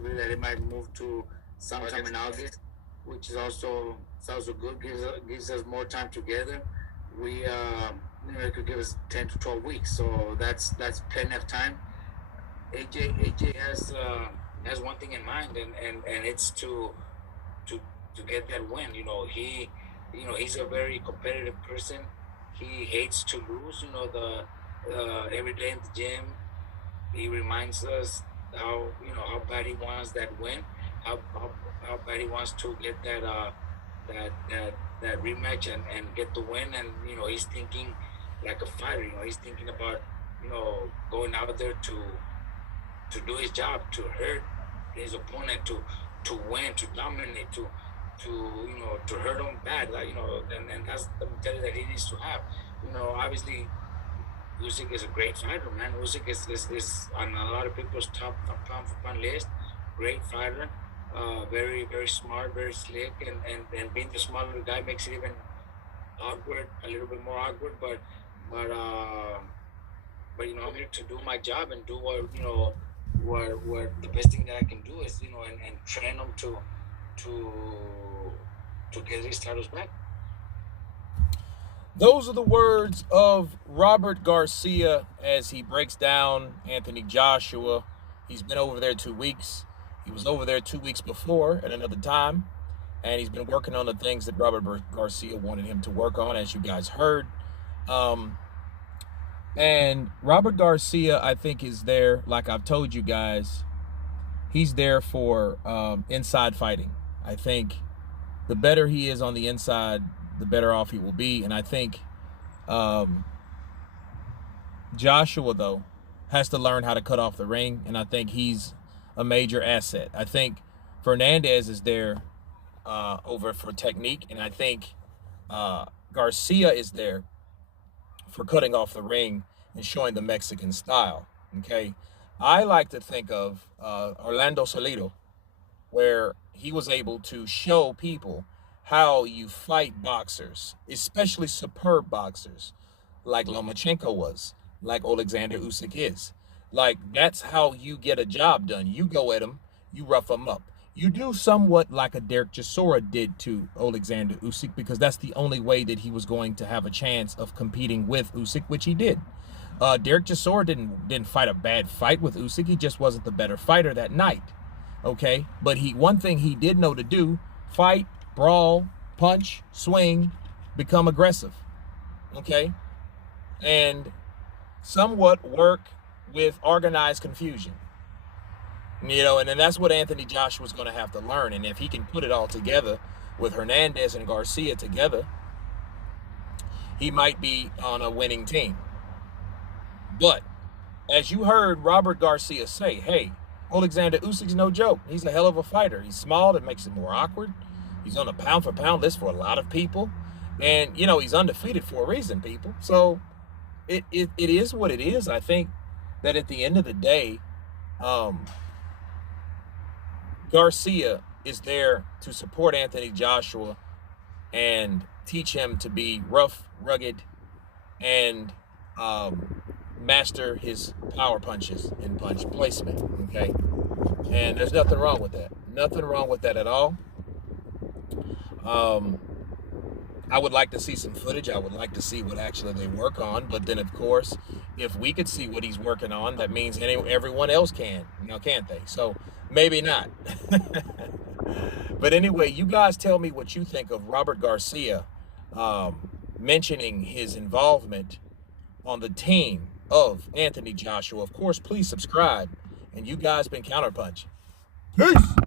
possibility that it might move to sometime in August, which is also good. Gives us more time together. We it could give us 10 to 12 weeks, so that's plenty of time. AJ has one thing in mind, and it's to to get that win. He's a very competitive person. He hates to lose. Every day in the gym, he reminds us how bad he wants that win, how bad he wants to get that rematch and get the win. And he's thinking like a fighter. He's thinking about going out there to do his job, to hurt his opponent, to win, to dominate, to hurt him bad, and that's the mentality that he needs to have. Obviously, Usyk is a great fighter, man. Usyk is on a lot of people's top pound for pound list. Great fighter, very very smart, very slick, and being the smaller guy makes it even awkward, a little bit more awkward. But I'm here to do my job and do what the best thing that I can do is and train them to get these titles back. Those are the words of Robert Garcia as he breaks down Anthony Joshua. He's been over there 2 weeks. He was over there 2 weeks before at another time, and he's been working on the things that Robert Garcia wanted him to work on, as you guys heard. And Robert Garcia, I think, is there, like I've told you guys, he's there for inside fighting. I think the better he is on the inside, the better off he will be. And I think Joshua, though, has to learn how to cut off the ring, and I think he's a major asset. I think Fernandez is there over for technique, and I think Garcia is there for cutting off the ring and showing the Mexican style. Okay, I like to think of Orlando Salido, where he was able to show people how you fight boxers, especially superb boxers, like Lomachenko was, like Alexander Usyk is. Like, that's how you get a job done. You go at him, you rough him up. You do somewhat like a Derek Chisora did to Alexander Usyk, because that's the only way that he was going to have a chance of competing with Usyk, which he did. Derek Chisora didn't fight a bad fight with Usyk. He just wasn't the better fighter that night. Okay, but one thing he did know to do: fight, brawl, punch, swing, become aggressive. Okay, and somewhat work with organized confusion. And then that's what Anthony Joshua's going to have to learn. And if he can put it all together with Hernandez and Garcia together, he might be on a winning team. But as you heard Robert Garcia say, hey, Alexander Usyk's no joke. He's a hell of a fighter. He's small. That makes it more awkward. He's on a pound for pound list for a lot of people. And, he's undefeated for a reason, people. So it is what it is. I think that at the end of the day, Garcia is there to support Anthony Joshua and teach him to be rough, rugged, and master his power punches and punch placement, okay? And there's nothing wrong with that. Nothing wrong with that at all. I would like to see some footage. I would like to see what actually they work on. But then, of course, if we could see what he's working on, that means everyone else can, can't they? So maybe not. But anyway, you guys tell me what you think of Robert Garcia mentioning his involvement on the team of Anthony Joshua. Of course, please subscribe. And you guys been Counterpunch. Peace.